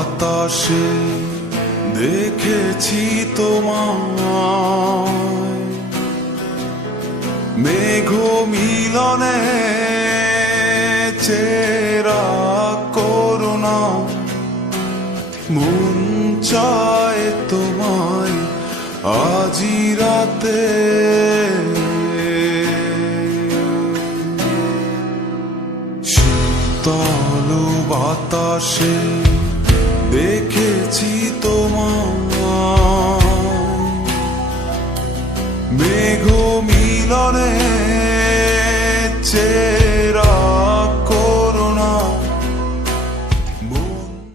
বাতাসে দেখেছি তোমায়, মেঘ মিলনে চেরা করুণা, মন চায় তোমায় আজি রাতে। শীতল বাতাসে দেখেছি তোমায়, মেঘ মিলনে